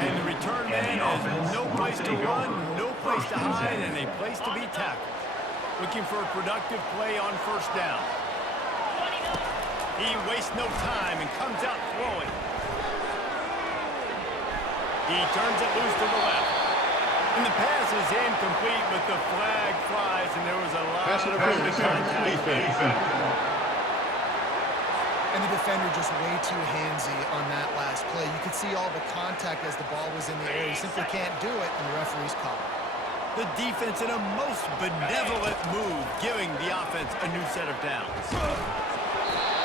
And the return man has no place to run, no place to hide, and a place to be tackled. Looking for a productive play on first down. He wastes no time and comes out throwing. He turns it loose to the left. And the pass is incomplete, but the flag flies, and there was a lot of contact. And the defender just way too handsy on that last play. You could see all the contact as the ball was in the air. He simply can't do it, and the referee's call. The defense in a most benevolent move, giving the offense a new set of downs.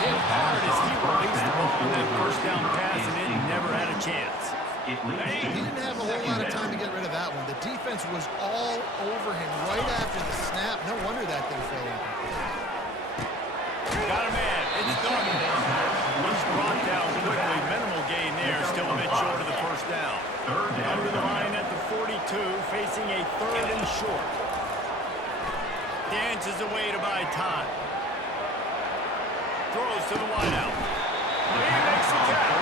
Hit hard as he released the ball on that first down pass, and it never had a chance. He didn't have a whole lot of time to get rid of that one. The defense was all over him right after the snap. No wonder that thing fell incomplete. Got a man. It's done. He's brought down quickly. Minimal gain there. Still a bit short of the first down. Under the line at the 42, facing a third and short. Dances away to buy time. Throws to the wideout. He makes the catch.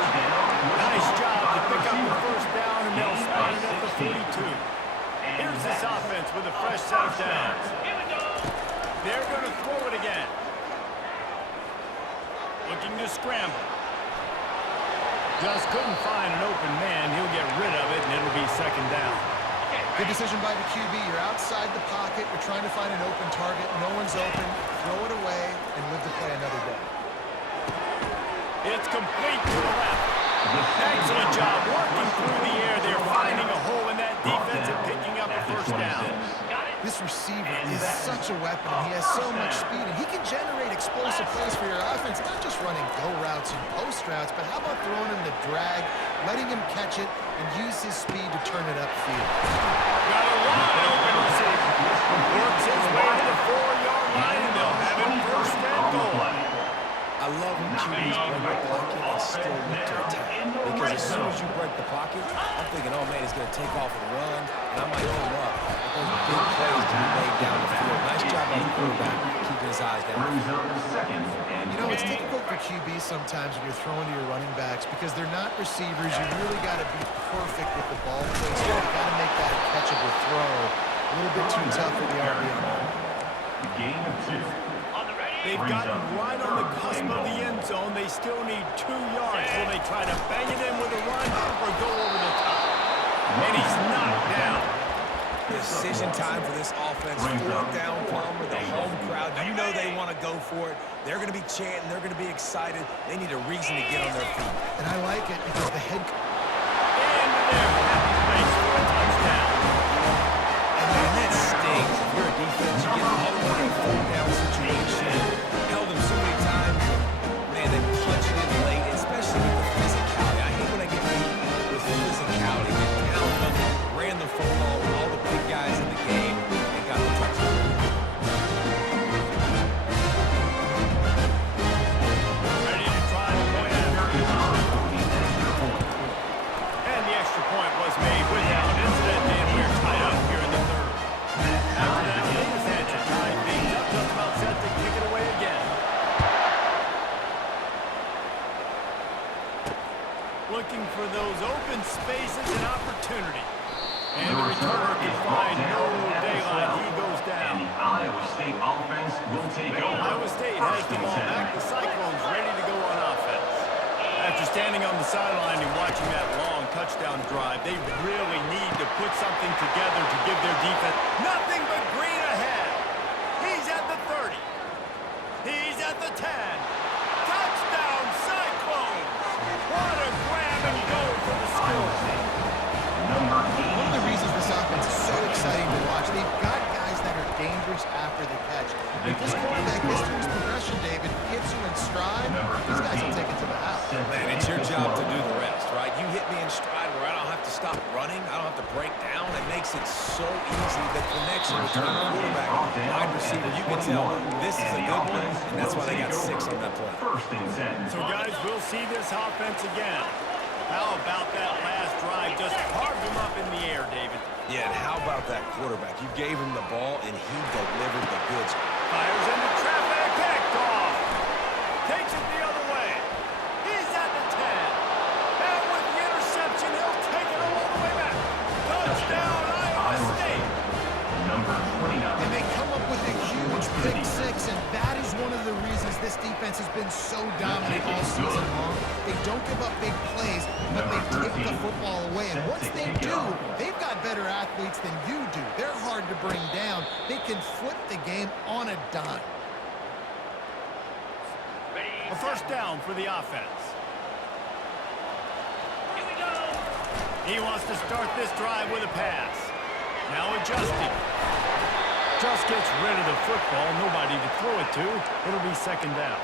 Nice job to pick up the first down, and they'll spot it at the 42. Here's this offense with a fresh set of downs. They're going to throw it again. Looking to scramble. Just couldn't find an open man. He'll get rid of it, and it'll be second down. Good decision by the QB. You're outside the pocket. You're trying to find an open target. No one's open. Throw it away and live to play another day. It's complete to the left. Excellent job working through the air. They're finding a hole in that defense and picking up a first down. This receiver is such a weapon. He has so much speed, and he can generate explosive plays for your offense, not just running go routes and post routes, but how about throwing him the drag, letting him catch it, and use his speed to turn it upfield. Got a wide open receiver. Works his way to the 4-yard line, and they'll have him first and goal. I love when QBs break the pocket and still look to attack. Because as soon as you break the pocket, I'm thinking, oh man, he's going to take off and run, and I might come up. But those big plays can be made down the field. Nice job by the quarterback, keeping his eyes down. You know, it's difficult for QBs sometimes when you're throwing to your running backs because they're not receivers. You really got to be perfect with the ball placement. You got to make that a catchable throw. A little bit too tough for the RB on that. Gain of 2. They've gotten right on the cusp of the end zone. They still need 2 yards. Will they try to bang it in with a run or go over the top? And he's knocked down. Decision time for this offense. 4th down, Palmer, the home crowd. You know they want to go for it. They're going to be chanting. They're going to be excited. They need a reason to get on their feet. And I like it because the head... And they're happy place for a touchdown. And man, that stings. If you're a defense, you get all in a 4th down situation. Held them so many times. Man, they punch it in late, especially with the physicality. I hate when I get beat with physicality. They pounded them, ran the football with all the big guys in the game, and got the touchdown. Ready to try the point after. And the extra point was made without incident, and we're tied up here in the third. After that, the defense are tying things up, just about set to kick it away again. Looking for those open spaces and opportunity. And the returner can find no daylight. He goes down. And the Iowa State offense will take over. Iowa State has the ball back. The Cyclones ready to go on offense. After standing on the sideline and watching that long touchdown drive, they really need to put something together to give their defense nothing but green ahead. He's at the 30. He's at the 10. Touchdown, Cyclones! What a grab and go for the score. One of the reasons this offense is so exciting to watch, they've got guys that are dangerous after the catch. If this quarterback gets through his progression, David, hits you in stride, these guys will take it to the house. Man, it's your job to do the rest, right? You hit me in stride where I don't have to stop running. I don't have to break down. It makes it so easy. The connection between the quarterback and wide receiver, you can tell this is a good one, and that's why they got 6 on that play. So, guys, we'll see this offense again. How about that last drive? Just carved him up in the air, David. Yeah, and how about that quarterback? You gave him the ball, and he delivered the goods. Fires into traffic, picked off. Takes it the other way. He's at the 10. And with the interception, he'll take it away. this defense has been so dominant all season long. They don't give up big plays, but they take the football away. And once they do, they've got better athletes than you do. They're hard to bring down. They can flip the game on a dime. A first down for the offense. He wants to start this drive with a pass. Now adjusting. Just gets rid of the football. Nobody to throw it to. It'll be second down.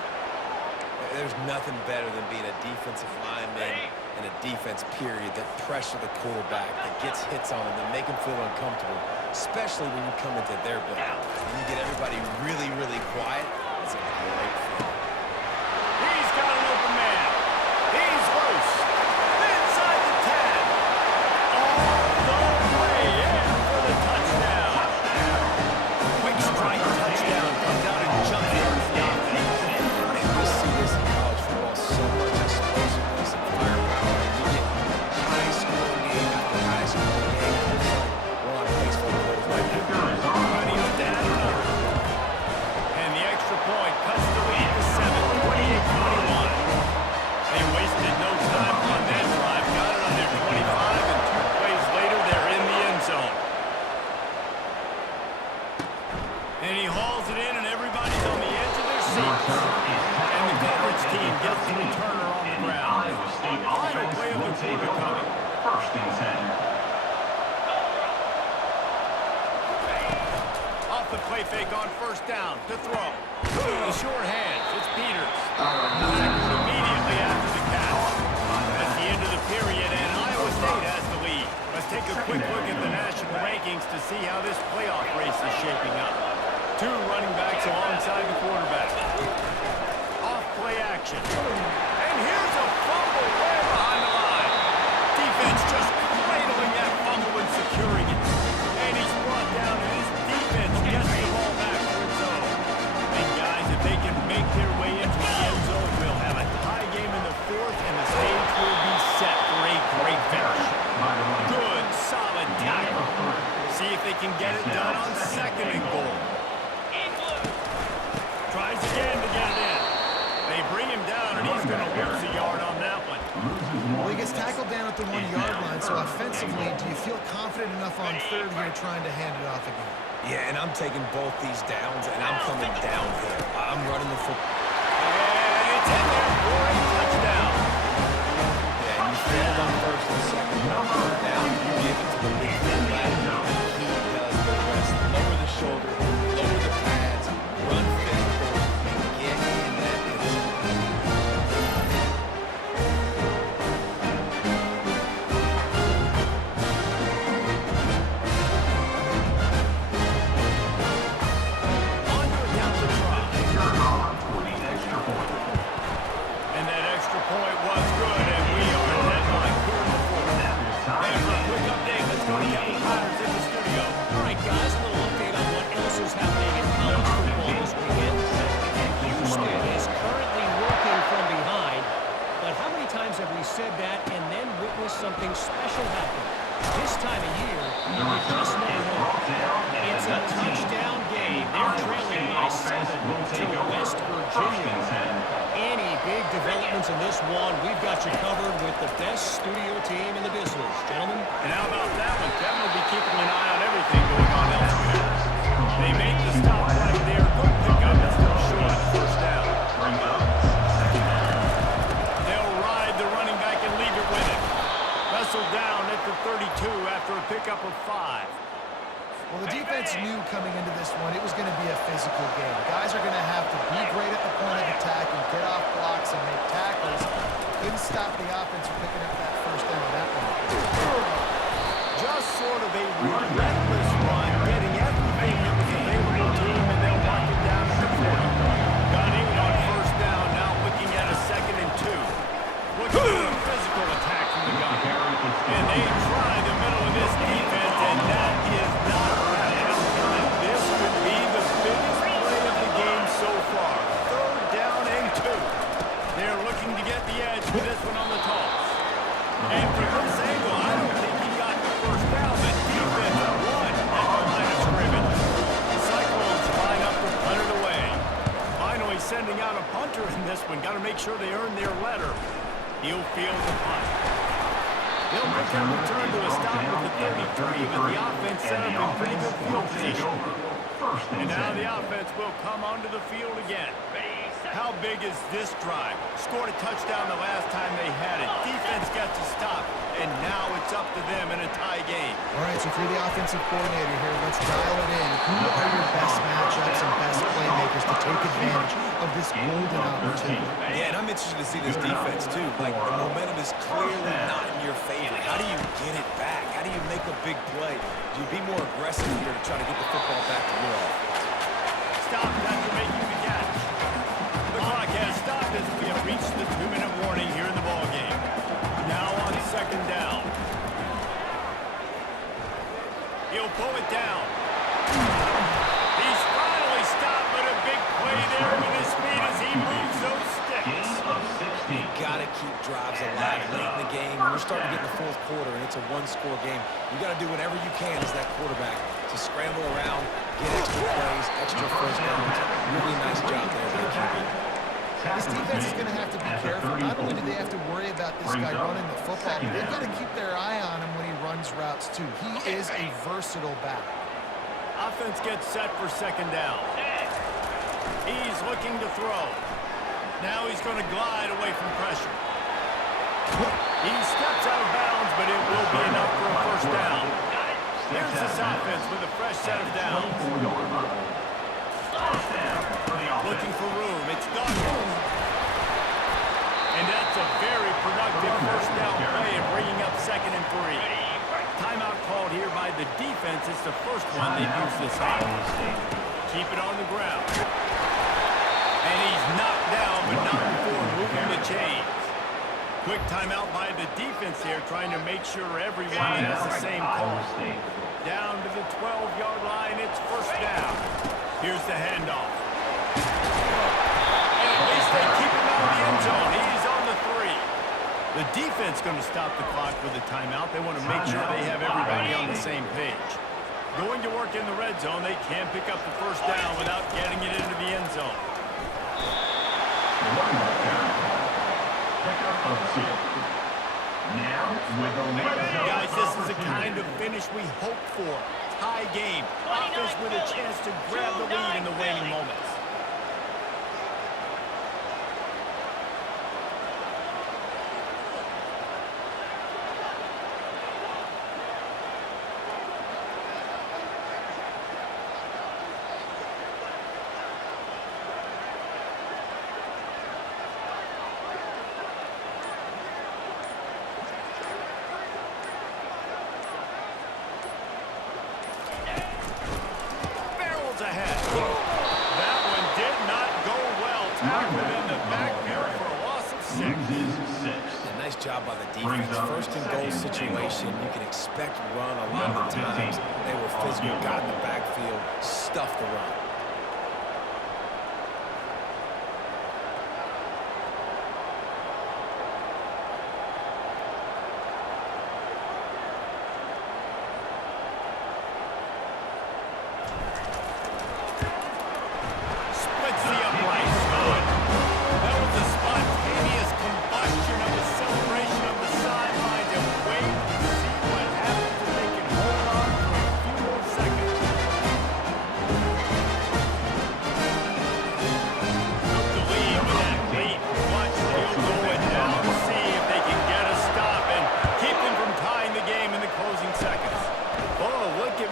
There's nothing better than being a defensive lineman and a defense period that pressure the quarterback, that gets hits on him, that make him feel uncomfortable, especially when you come into their building. And you get everybody really, really quiet. That's a great feeling. He's got an open man. He's loose. Inside the 10. All the way in for the touchdown. Quick strike touchdown. Comes out and jumps starts the offense. And we see this in college football, so much explosiveness and firepower. And you get high-scoring game after high-scoring game. It looks like we're on pace for one of those right now. Running it down. And the extra point cuts the lead to 7, 28-21. They wasted no time on that drive. Got it on their 25, and 2 plays later, they're in the end zone. And he hauls it in, and everybody's on the edge of their seats. And the coverage team gets the returner on the ground. Iowa State Final offense play of will the take quarter over. coming. First and 10. Off the play fake on first down to throw. The short hands. It's Peters. Tackles immediately after the catch. That's the end of the period, and Iowa State has the lead. Let's take a quick look at the national rankings to see how this playoff race is shaping up. 2 running backs alongside the quarterback. Off play action. And here's a fumble way behind the line. Defense just cradling that fumble and securing it. And he's brought down, and his defense gets the ball back to its own. And guys, if they can make their way into the end zone, we'll have a tie game in the 4th, and the stage will be set for a great finish. Good, solid tackle. See if they can get it done on 2nd and goal. Tries again to get it in. They bring him down, and he's going to lose a yard on that one. Well, he gets tackled down at the 1-yard line, so offensively, do you feel confident enough on 3rd here trying to hand it off again? Yeah, and I'm taking both these downs, and I'm coming downhill. I'm running the football. And it's in there for a touchdown. Yeah, you failed on 1st and 2nd. On 3rd down, you give it to the big fullback. He does the rest. Lower the shoulder, lower the pads, run physical, and get in that end zone. On to attempt the try. For the extra point. And that extra point was good, and we are led by clear the 4th. And for a quick update, let's go to Kevin Connors in the studio. All right, guys, a little update on what else is happening in college football this weekend. Houston is currently working from behind, but how many times have we said that and then witnessed something special happen? This time of year, you just never know. It's a touchdown game. They're trailing by 7 to West Virginia. Any big developments in this one, we've got you covered with the best studio team in the business. Gentlemen. And how about that one? Kevin will be keeping an eye on everything going on elsewhere. They make the stop right there. Good pickup. It's still short of the first down. They'll ride the running back and leave it with him. Wrestled down at the 32 after a pickup of 5. Well, the defense knew coming into this one it was going to be a physical game. Guys are going to have to be great at the point of attack and get off blocks and make tackles. Couldn't stop the offense from picking up that first down on that one. Just sort of a relentless run, getting everything that was available to him, and they'll mark it down at the 40. Got 8 on first down, now looking at a 2nd and 2. Looking for a physical attack from the gun. And they try the middle of this defense, and that is not happening. This could be the biggest play of the game so far. 3rd down and 2. They're looking to get the edge with this one on the toss. And from this angle, I don't think he got the first down. The defense one. Got to make sure they earn their letter. He'll field the punt. They'll make that return to a stop with the 33, but the offense set up in pretty good field position. And now the offense will come onto the field again. How big is this drive? Scored a touchdown the last time they had it. Defense got to stop, and now it's up to them in a tie game. All right, so if you're the offensive coordinator here, let's dial it in. Who are your best matchups and best playmakers to take advantage of this golden opportunity? Yeah, and I'm interested to see this defense, too. Like, the momentum is clearly not in your favor. How do you get it back? How do you make a big play? Do you be more aggressive here to try to get the football back to your offense? Stop after making the catch. The clock has stopped as we have reached the 2-minute warning here in the ballgame. Now on second down. He'll pull it down. He's finally stopped, but a big play there with his speed as he moves those sticks. You gotta keep drives alive late in the game. We're starting to get in the fourth quarter, and it's a one-score game. You gotta do whatever you can as that quarterback to scramble around, get extra plays, extra first downs. Really nice job there by QB. This defense is going to have to be careful. Not only do they have to worry about this guy running the football, but they've got to keep their eye on him when he runs routes, too. He is a versatile back. Offense gets set for second down. He's looking to throw. Now he's going to glide away from pressure. He steps out of bounds, but it will be enough for a first down. Here's this offense with a fresh set of downs. Looking for room. It's Dawkins. And that's a very productive first down play and bringing up 2nd and 3. Timeout called here by the defense. It's the first one they've used this half. Keep it on the ground. And he's knocked down, but not before moving the chains. Quick timeout by the defense here, trying to make sure everyone has the same call. Down to the 12-yard line. It's first down. Here's the handoff. And at least they keep him out of the end zone. He's on the 3. The defense going to stop the clock with a timeout. They want to make sure they have everybody on the same page. Going to work in the red zone. They can't pick up the first down without getting it into the end zone. Guys, this is the kind of finish we hope for. Tie game. Offense with a chance to grab the lead in the waning moments. Ahead. That one did not go well. Tackled in the backfield for a loss of 6. A nice job by the defense. First and goal situation. You can expect run a lot of the times. They were physical, got in the backfield, stuffed the run.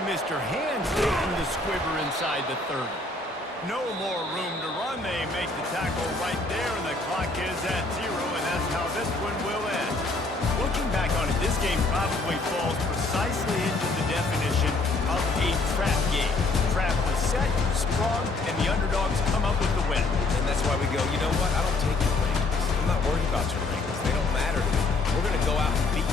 Mr. Hands taking the squibber inside the 30. No more room to run. They make the tackle right there, and the clock is at 0, and that's how this one will end. Looking back on it, this game probably falls precisely into the definition of a trap game. Trap was set, sprung, and the underdogs come up with the win. And that's why we go, you know what? I don't take your rankings. I'm not worried about your rankings. They don't matter to me. We're going to go out and beat